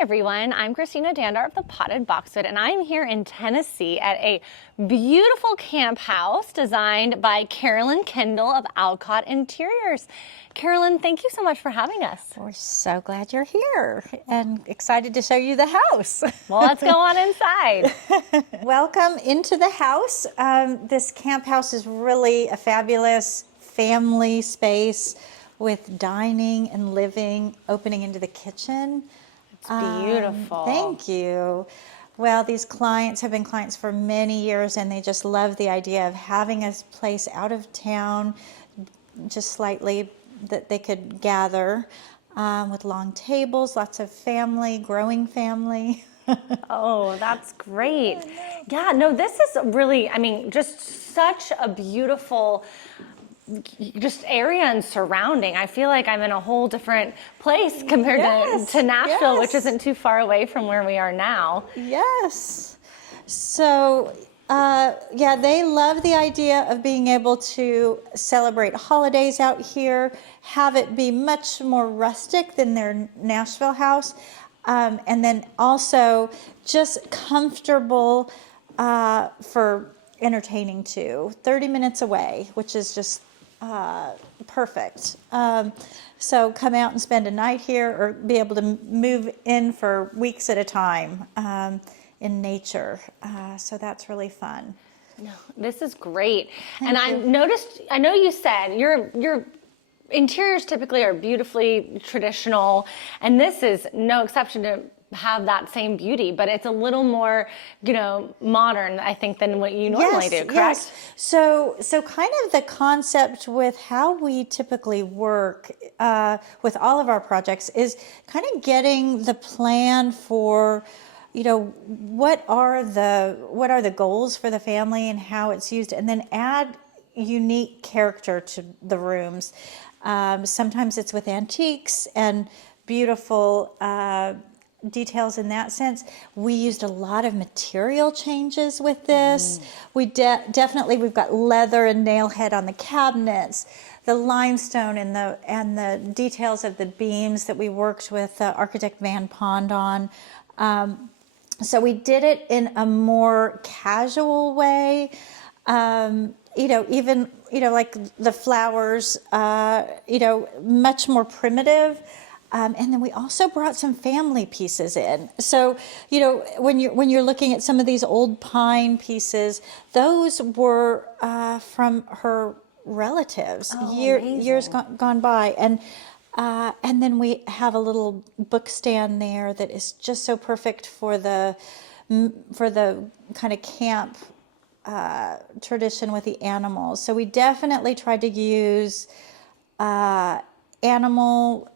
everyone, I'm Christina Dandar of the Potted Boxwood, and I'm here in Tennessee at a beautiful camp house designed by Carolyn Kendall of Alcott Interiors. Carolyn, thank you so much for having us. We're so glad you're here and excited to show you the house. Well, let's go on inside. Welcome into the house. This camp house is really a fabulous family space with dining and living opening into the kitchen. It's beautiful. Thank you. Well, these clients have been clients for many years, and they just love the idea of having a place out of town, just slightly, that they could gather with long tables, lots of family, growing family. Oh, that's great. Yeah, no, this is really, I mean, just such a beautiful just area and surrounding. I feel like I'm in a whole different place compared to Nashville, which isn't too far away from where we are now. Yes. So, yeah, they love the idea of being able to celebrate holidays out here, have it be much more rustic than their Nashville house, and then also just comfortable for entertaining too. 30 minutes away, which is just perfect. So come out and spend a night here, or be able to move in for weeks at a time in nature. So that's really fun. No, this is great. And I noticed, I know you said your interiors typically are beautifully traditional, and this is no exception to have that same beauty, but it's a little more, modern, I think, than what you normally do, correct? Yes. So kind of the concept with how we typically work with all of our projects is kind of getting the plan for, what are the goals for the family and how it's used, and then add unique character to the rooms. Sometimes it's with antiques and beautiful details in that sense. We used a lot of material changes with this. We definitely, we've got leather and nail head on the cabinets, the limestone and the details of the beams that we worked with architect Van Pond on. So we did it in a more casual way. Even like the flowers, much more primitive. And then we also brought some family pieces in. So, when you're looking at some of these old pine pieces, those were from her relatives, years gone by. And then we have a little book stand there that is just so perfect for the kind of camp tradition with the animals. So we definitely tried to use animal,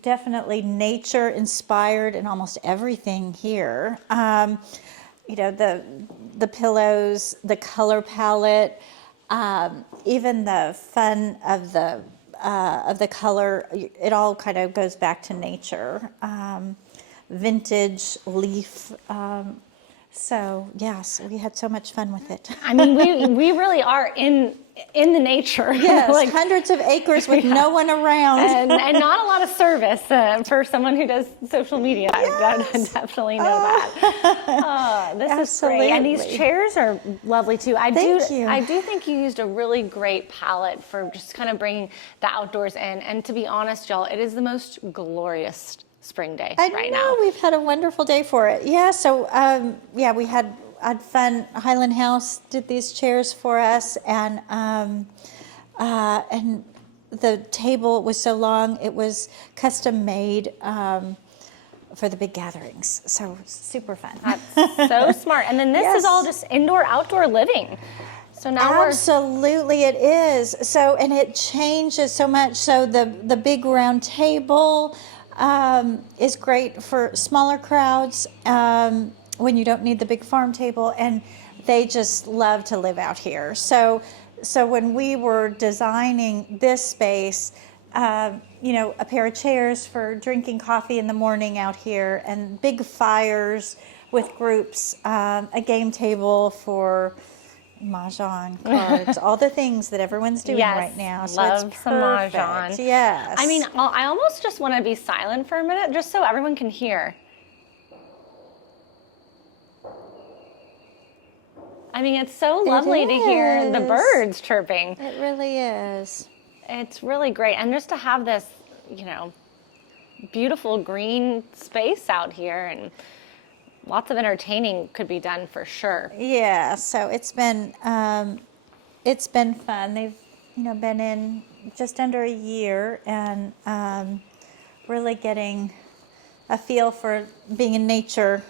definitely nature inspired in almost everything here. The pillows, the color palette, even the fun of the color, it all kind of goes back to nature. Vintage leaf. So yes, we had so much fun with it. I mean, we really are in the nature. Yes, like hundreds of acres with no one around. And not a lot of service for someone who does social media. Yes. I definitely know that. This Absolutely. is great. And these chairs are lovely too. Thank you. I do think you used a really great palette for just kind of bringing the outdoors in. And to be honest, y'all, it is the most glorious spring day right now. We've had a wonderful day for it. Yeah, so we had fun. Highland House did these chairs for us, and the table was so long, it was custom made for the big gatherings. So super fun. That's so smart. And then this is all just indoor outdoor living. So now absolutely it is. So, and it changes so much. So the big round table is great for smaller crowds when you don't need the big farm table, and they just love to live out here. So when we were designing this space, a pair of chairs for drinking coffee in the morning out here, and big fires with groups, a game table for Mahjong cards, all the things that everyone's doing Yes, right now. So love it's some perfect. Mahjong. Yes. I mean, I almost just want to be silent for a minute just so everyone can hear. I mean, it's so lovely to hear the is. birds chirping. It really is. It's really great. And just to have this, you know, beautiful green space out here, and lots of entertaining could be done for sure. Yeah, so it's been fun. They've, you know, been in just under a year, and really getting a feel for being in nature.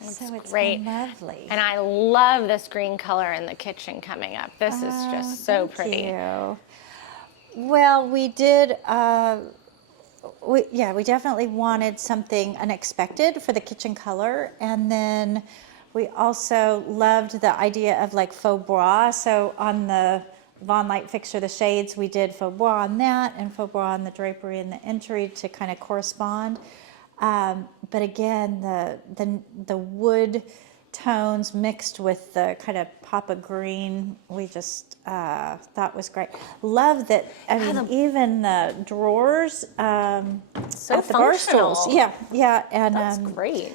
So it's Great. been lovely. And I love this green color in the kitchen coming up. This is just so Thank pretty. you. Well, we did. We definitely wanted something unexpected for the kitchen color, and then we also loved the idea of like faux bois. So on the Von Light fixture, the shades, we did faux bois on that, and faux bois on the drapery and the entry to kind of correspond. But again, the wood tones mixed with the kind of pop of green, we just thought was great. Love that. I mean, even the drawers So at the bar stools. functional. Yeah, and That's great.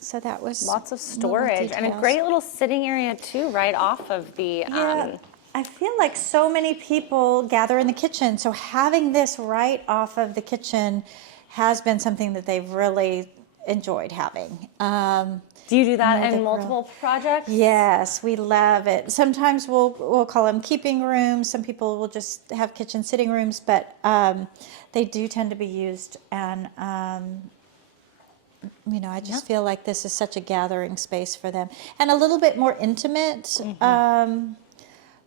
so that was Lots of little storage and a details. great little sitting area too, right off of the. Yeah, I feel like so many people gather in the kitchen, so having this right off of the kitchen has been something that they've really enjoyed having. Do you do that the in grill. multiple projects? Yes, we love it. Sometimes we'll call them keeping rooms. Some people will just have kitchen sitting rooms, but they do tend to be used. And you know, I just feel like this is such a gathering space for them, and a little bit more intimate,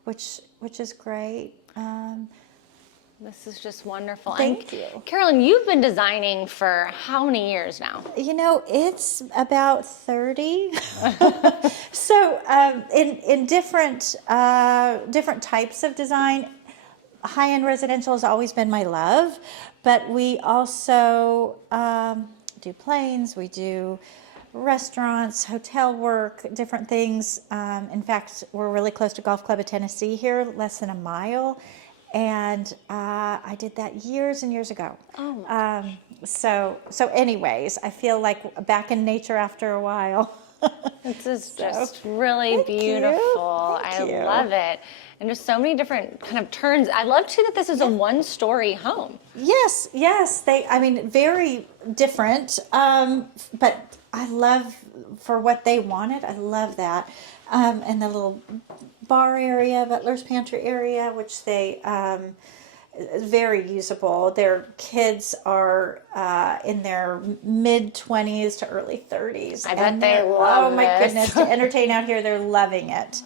which is great. This is just wonderful. Thank and you. Carolyn, you've been designing for how many years now? You know, it's about 30. So in different types of design, high-end residential has always been my love, but we also do planes, we do restaurants, hotel work, different things. In fact, we're really close to Golf Club of Tennessee here, less than a mile. And I did that years and years ago. Oh. So anyways, I feel like back in nature after a while. This is just really beautiful. Thank you. I love it. And just so many different kind of turns. I love too that this is a one-story home. Yes. I mean, very different. But I love for what they wanted. I love that. And the little bar area, butler's pantry area, which they very usable. Their kids are in their mid-20s to early 30s. I bet they love Oh my this. goodness, to entertain out here, they're loving it.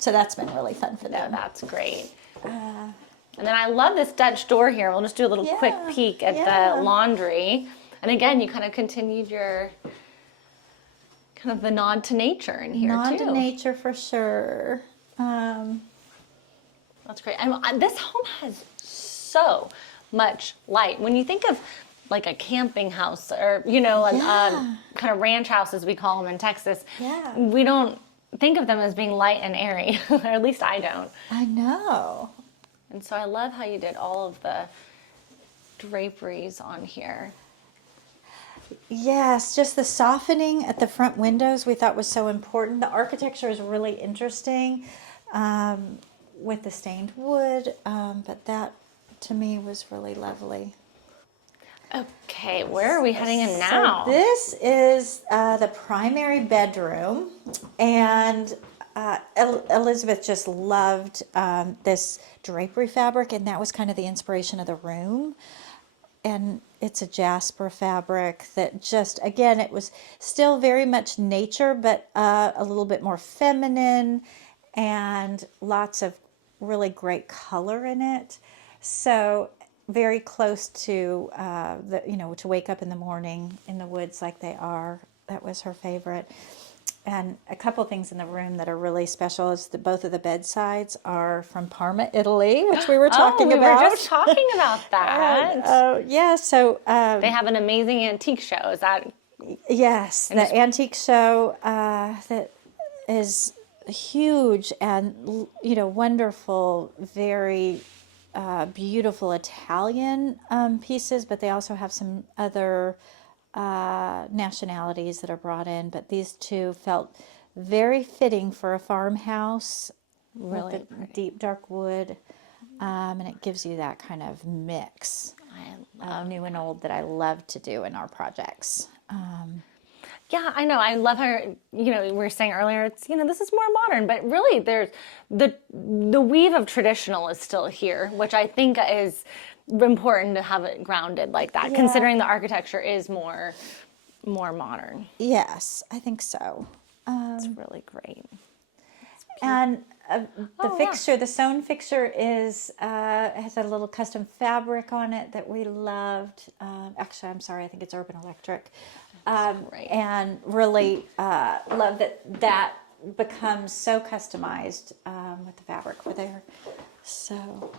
So that's been really fun for Yeah, them. that's great. And then I love this Dutch door here. We'll just do a little quick peek at the laundry. And again, you kind of continued your kind of the nod to nature in here Nod too. to nature for sure. That's great. And this home has so much light. When you think of like a camping house or, you know, kind of ranch house as we call them in Texas, we don't think of them as being light and airy, or at least I don't. I know. And so I love how you did all of the draperies on here. Yes, just the softening at the front windows we thought was so important. The architecture is really interesting with the stained wood, but that to me was really lovely. Okay, where are we heading in now? So this is the primary bedroom, and Elizabeth just loved this drapery fabric, and that was kind of the inspiration of the room. And it's a jasper fabric that just, again, it was still very much nature, but a little bit more feminine, and lots of really great color in it. So very close to to wake up in the morning in the woods like they are. That was her favorite. And a couple things in the room that are really special is that both of the bedsides are from Parma, Italy, which we were talking about. We were just talking about that. So they have an amazing antique show. Is that? Yes, the antique show that is huge and, wonderful, very beautiful Italian pieces, but they also have some other nationalities that are brought in. But these two felt very fitting for a farmhouse Really with the pretty. deep dark wood. And it gives you that kind of mix of new and old that I love to do in our projects. Yeah, I know. I love how, we were saying earlier, it's, this is more modern, but really there's the weave of traditional is still here, which I think is important to have it grounded like that, Yeah. considering the architecture is more modern. Yes, I think so. It's really great. And the Oh, fixture, the sewn fixture has a little custom fabric on it that we loved. Actually, I'm sorry, I think it's Urban Electric. Great. And really love that becomes so customized with the fabric we're there. So,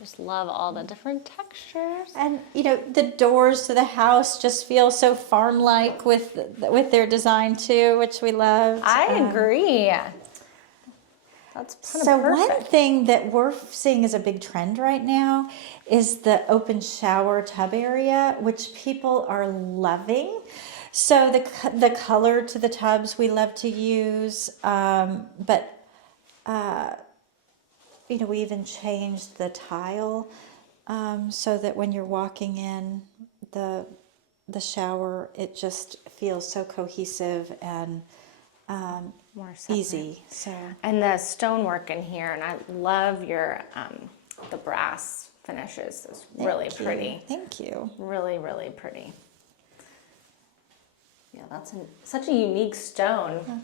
Just love all the different textures. and the doors to the house just feel so farm-like with their design too, which we love. I agree. That's kind So of perfect. one thing that we're seeing as a big trend right now is the open shower tub area, which people are loving. So the color to the tubs we love to use, but we even changed the tile so that when you're walking in the shower, it just feels so cohesive and More separate. easy. So. And the stonework in here, and I love your the brass finishes. It's really Thank you. pretty. Thank you. Really, really pretty. Yeah, that's such a unique stone.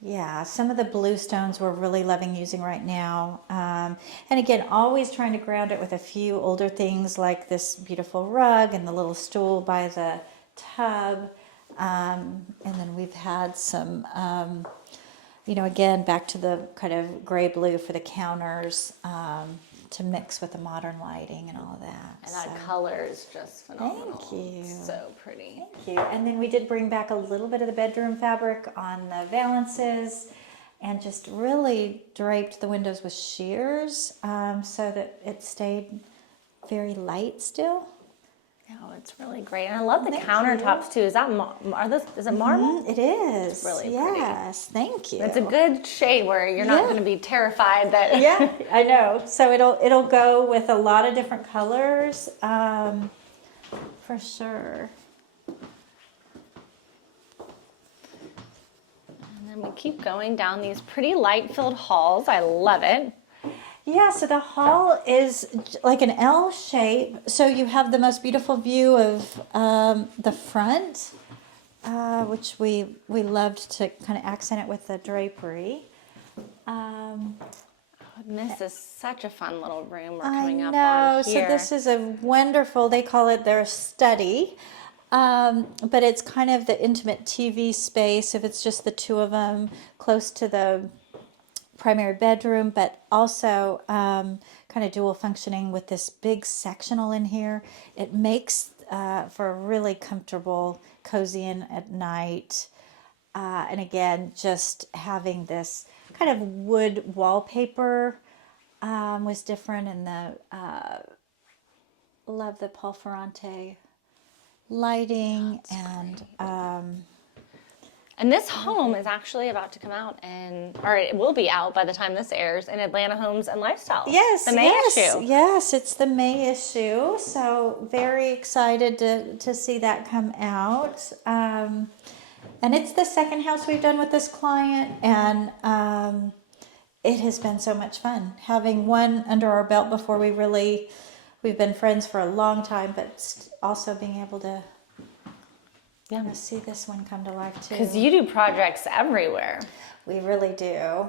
Yeah, some of the blue stones we're really loving using right now. And again, always trying to ground it with a few older things like this beautiful rug and the little stool by the tub. And then we've had some, again, back to the kind of gray blue for the counters to mix with the modern lighting and all of that. And that color is just phenomenal. Thank you. It's so pretty. Thank you. And then we did bring back a little bit of the bedroom fabric on the valances and just really draped the windows with shears so that it stayed very light still. Oh, it's really great. And I love the Thank countertops too. Is that is it marble? It is. It's really pretty. Yes, thank you. It's a good shade where you're not Yeah. going to be terrified that. Yeah, I know. So it'll go with a lot of different colors, for sure. And then we keep going down these pretty light-filled halls. I love it. Yeah, so the hall is like an L shape. So you have the most beautiful view of the front, which we loved to kind of accent it with the drapery. And this is such a fun little room we're I coming up know. on So here. this is a wonderful, they call it their study. But it's kind of the intimate TV space if it's just the two of them close to the primary bedroom, but also kind of dual functioning with this big sectional in here. It makes for a really comfortable, cozy in at night. And again, just having this kind of wood wallpaper was different, and love the Paul Ferrante lighting. And this home is actually about to come out, or it will be out by the time this airs, in Atlanta Homes and Lifestyle. Yes, the May issue. Yes, it's the May issue. So very excited to see that come out. And it's the second house we've done with this client, and it has been so much fun having one under our belt before we've been friends for a long time, but also being able to see this one come to life too. Because you do projects everywhere. We really do.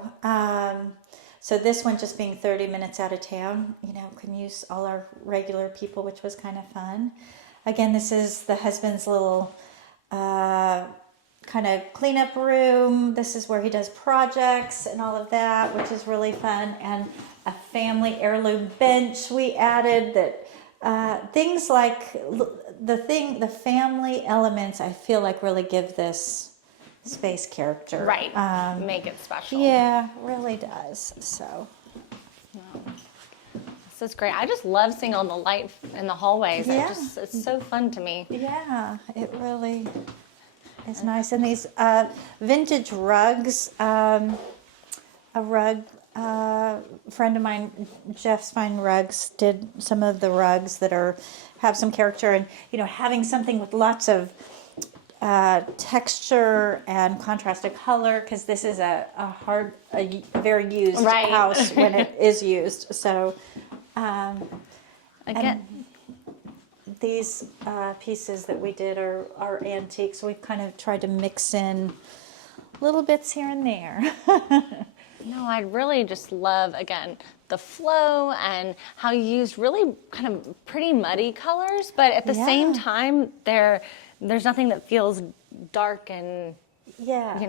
So this one just being 30 minutes out of town, can use all our regular people, which was kind of fun. Again, this is the husband's little kind of cleanup room. This is where he does projects and all of that, which is really fun. And a family heirloom bench we added that things like the family elements I feel like really give this space character. Right. Make it special. Yeah, really does. So. This is great. I just love seeing all the light in the hallways. Yeah. It's so fun to me. Yeah, it really is nice. And these vintage rugs, a rug, friend of mine, Jeff's Fine Rugs, did some of the rugs that have some character, and having something with lots of texture and contrast of color, because this is a very used Right. house when it is used. So Again, these pieces that we did are antiques. We've kind of tried to mix in little bits here and there. no, I really just love, again, the flow and how you used really kind of pretty muddy colors, but at the same time, there's nothing that feels dark and, Yeah.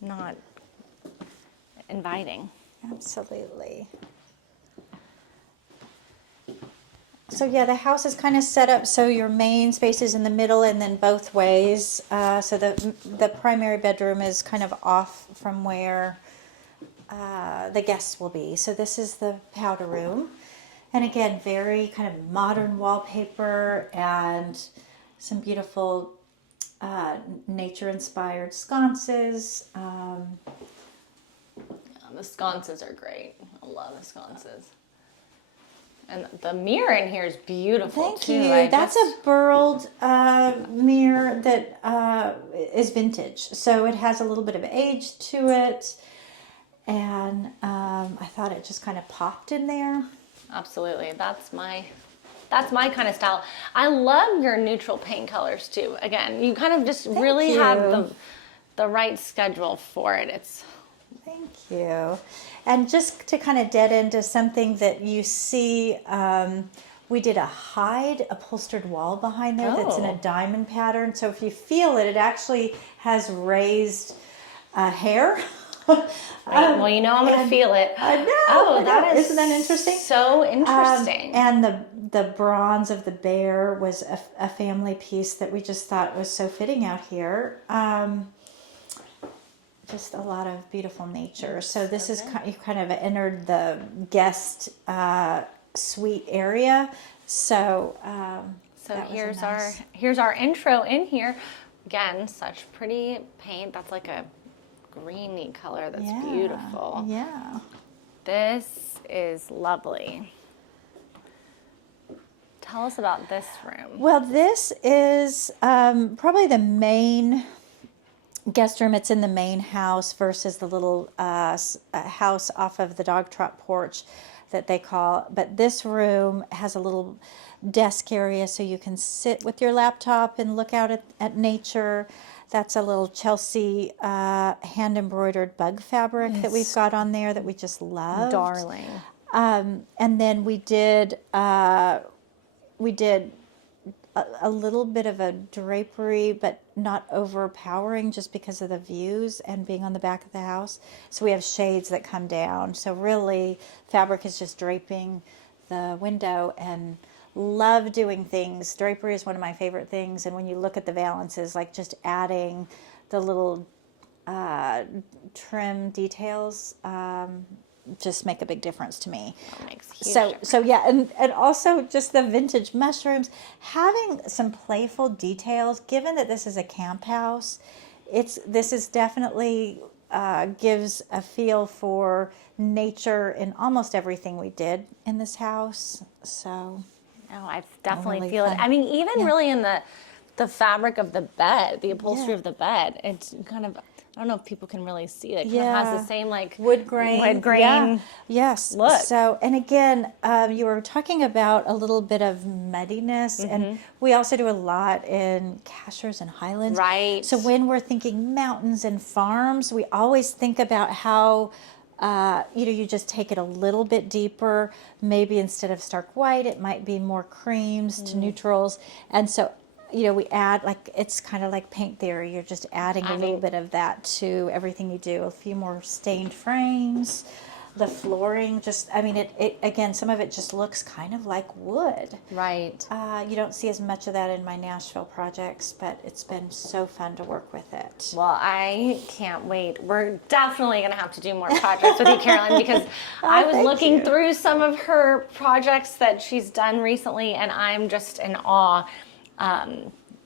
not inviting. Absolutely. So yeah, the house is kind of set up so your main space is in the middle and then both ways. So the primary bedroom is kind of off from where the guests will be. So this is the powder room. And again, very kind of modern wallpaper and some beautiful nature-inspired sconces. The sconces are great. I love the sconces. And the mirror in here is beautiful Thank too. you. That's a burled mirror that is vintage. So it has a little bit of age to it. And I thought it just kind of popped in there. Absolutely. That's my kind of style. I love your neutral paint colors too. Again, you kind of just really have the right schedule for it. Thank you. And just to kind of dead into something that you see, we did a hide upholstered wall behind there that's in a diamond pattern. So if you feel it, it actually has raised hair. Right. Well, I'm going to feel it. I know. Oh, isn't that interesting? So interesting. And the bronze of the bear was a family piece that we just thought was so fitting out here. Just a lot of beautiful nature. So this is you kind of entered the guest suite area. So here's our intro in here. Again, such pretty paint. That's like a greeny color. That's beautiful. Yeah. This is lovely. Tell us about this room. Well, this is probably the main guest room. It's in the main house versus the little house off of the dog trot porch that they call. But this room has a little desk area so you can sit with your laptop and look out at nature. That's a little Chelsea hand embroidered bug fabric that we've got on there that we just love. Darling. And then we did a little bit of a drapery, but not overpowering just because of the views and being on the back of the house. So we have shades that come down. So really, fabric is just draping the window, and love doing things. Drapery is one of my favorite things. And when you look at the valances, like just adding the little trim details, just make a big difference to me. That makes a huge difference. So yeah, and also just the vintage mushrooms, having some playful details. Given that this is a camp house, this is definitely gives a feel for nature in almost everything we did in this house. So, I definitely really feel fun. it. I mean, even really in the fabric of the bed, the upholstery of the bed, it's kind of, I don't know if people can really see it. It kind of has the same like wood grain. Yeah. Yes. Look. So, and again, you were talking about a little bit of muddiness, and we also do a lot in Cashers and Highlands. Right. So when we're thinking mountains and farms, we always think about how you just take it a little bit deeper. Maybe instead of stark white, it might be more creams to neutrals, and so. We add, it's kind of like paint theory. You're just adding a little bit of that to everything you do. A few more stained frames, the flooring just, I mean, it again, some of it just looks kind of like wood. Right. You don't see as much of that in my Nashville projects, but it's been so fun to work with it. Well, I can't wait. We're definitely going to have to do more projects with you, Carolyn, because I was thank looking you. through some of her projects that she's done recently, and I'm just in awe.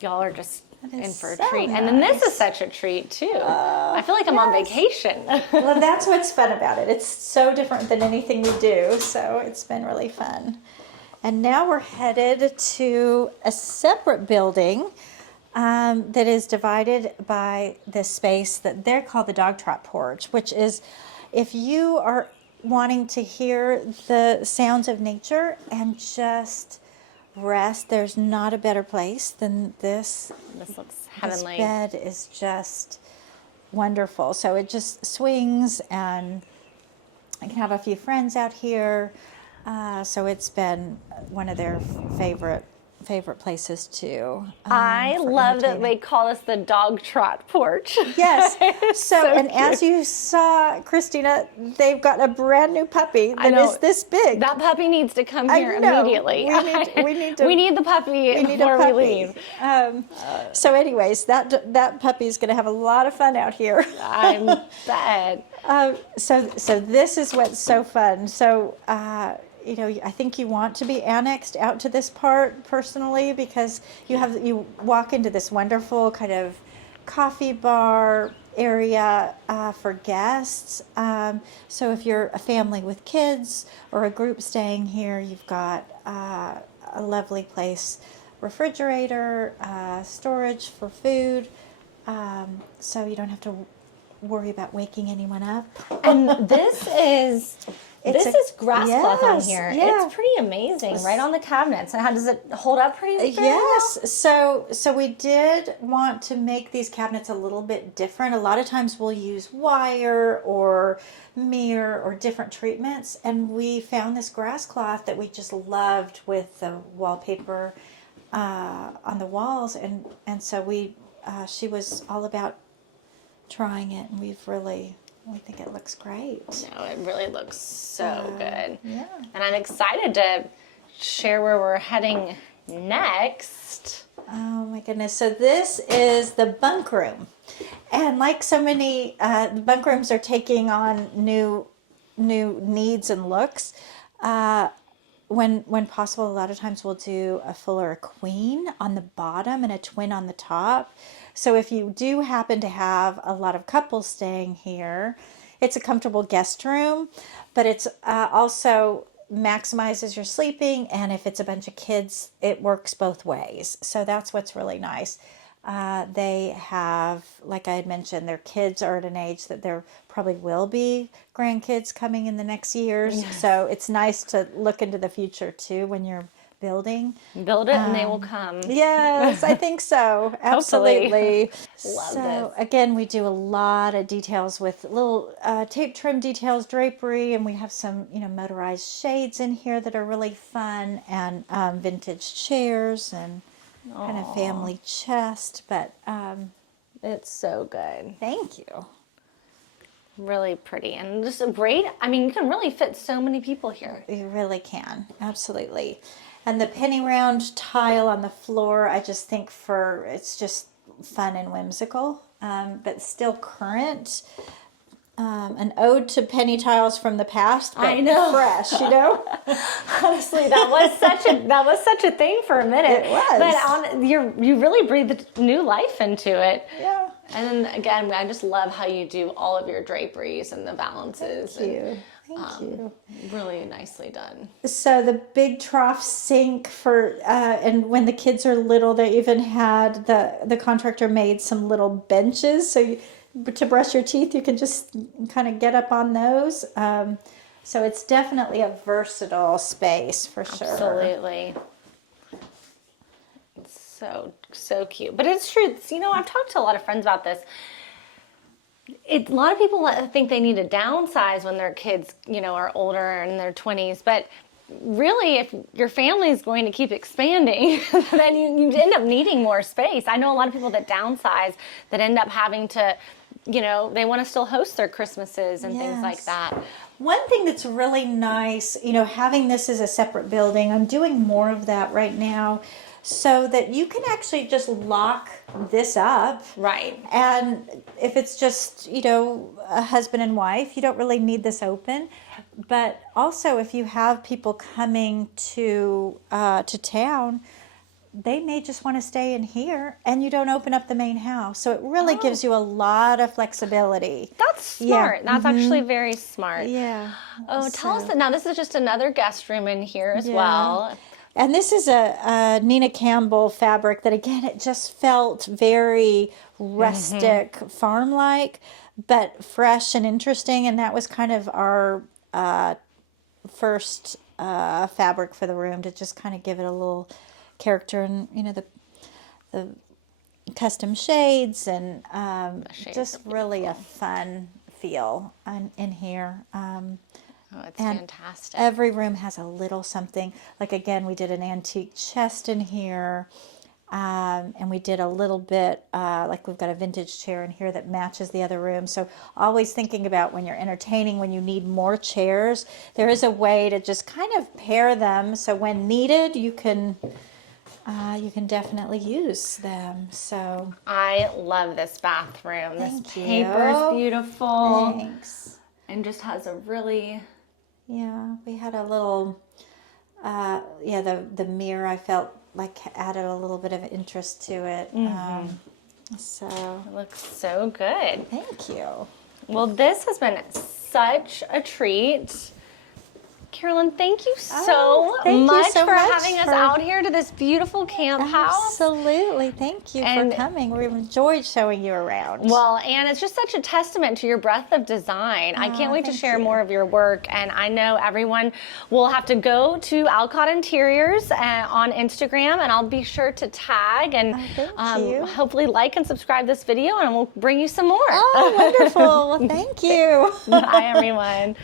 Y'all are just in for a so treat. And then this nice. is such a treat, too. I feel like I'm on vacation. Well, that's what's fun about it. It's so different than anything we do, so it's been really fun. And now we're headed to a separate building that is divided by this space that they're called the dog trot porch, which is if you are wanting to hear the sounds of nature and just rest, there's not a better place than this. This looks This heavenly. bed is just wonderful. So it just swings, and I can have a few friends out here. So it's been one of their favorite places too. I for love that entertaining. they call us the dog trot porch. Yes. So, and cute. as you saw, Christina, they've got a brand new puppy that know. is this big. That puppy needs to come I here know. immediately. We need to- we need the puppy We need before a puppy. we leave. So, anyways, that puppy is going to have a lot of fun out here. I'm sad. So this is what's so fun. So, I think you want to be annexed out to this part personally, because you walk into this wonderful kind of coffee bar area for guests. So if you're a family with kids or a group staying here, you've got a lovely place, refrigerator, storage for food. So you don't have to worry about waking anyone up. And this is grass cloth on yes, here. yeah. It's pretty amazing, right on the cabinets. And how does it hold up pretty fairly Yes. So we did want to make these cabinets a little bit different. A lot of times we'll use wire or mirror or different treatments, and we found this grass cloth that we just loved with the wallpaper on the walls, and so she was all about trying it, and we think it looks great. No, it really looks so good. Yeah. And I'm excited to share where we're heading next. Oh my goodness. So this is the bunk room. And like so many, the bunk rooms are taking on new needs and looks. When possible, a lot of times we'll do a full or a queen on the bottom and a twin on the top. So if you do happen to have a lot of couples staying here, it's a comfortable guest room, but it's also maximizes your sleeping. And if it's a bunch of kids, it works both ways. So that's what's really nice. They have, like I had mentioned, their kids are at an age that there probably will be grandkids coming in the next years. Yes. So it's nice to look into the future too when you're building. Build it and they will come. Yes, I think so. Absolutely. Love So this. again, we do a lot of details with little tape trim details, drapery, and we have some motorized shades in here that are really fun, and vintage chairs and kind of family chest. But It's so good. thank you. Really pretty and just a great, I mean, you can really fit so many people here. You really can. Absolutely. And the penny round tile on the floor, I just think it's just fun and whimsical, but still current. An ode to penny tiles from the past, but I know. fresh, Honestly, that was such a thing for a minute. It was. But you really breathed new life into it. Yeah. And then again, I just love how you do all of your draperies and the balances. Thank you. Thank you. Really nicely done. So the big trough sink and when the kids are little, they even had the contractor made some little benches. So to brush your teeth, you can just kind of get up on those. So it's definitely a versatile space for sure. Absolutely. It's so cute. But it's true. I've talked to a lot of friends about this. A lot of people think they need to downsize when their kids, are older in their 20s. But really, if your family is going to keep expanding, then you end up needing more space. I know a lot of people that downsize that end up having to, they want to still host their Christmases and things like Yes. that. One thing that's really nice, you know, having this as a separate building, I'm doing more of that right now, so that you can actually just lock this up. Right. And if it's just, you know, a husband and wife, you don't really need this open. But also, if you have people coming to town, they may just want to stay in here, and you don't open up the main house. So it really gives you a lot of flexibility. That's smart. That's actually very smart. Yeah. Oh, tell us that now. This is just another guest room in here as well. And this is a Nina Campbell fabric that, again, it just felt very rustic, farm-like, but fresh and interesting. And that was kind of our first fabric for the room, to just kind of give it a little character, and, you know, the custom shades, and just really a fun feel in here. Oh, it's fantastic. Every room has a little something. Like, again, we did an antique chest in here, and we did a little bit, like we've got a vintage chair in here that matches the other room. So always thinking about when you're entertaining, when you need more chairs, there is a way to just kind of pair them, so when needed, you can definitely use them. So I love this bathroom. Thank this you. paper is beautiful. Thanks. And just has a really... Yeah, we had a little, the mirror, I felt like added a little bit of interest to it. So It looks so good. thank you. Well, this has been such a treat. Carolyn, thank you so thank you much so for much having us for- out here to this beautiful camp house. Absolutely. Thank you And- for coming. We enjoyed showing you around. Well, and it's just such a testament to your breadth of design. I can't wait to thank share you. more of your work. And I know everyone will have to go to Alcott Interiors on Instagram, and I'll be sure to tag and thank you. hopefully like and subscribe this video, and we'll bring you some more. Oh, wonderful. Well, thank you. Bye, everyone.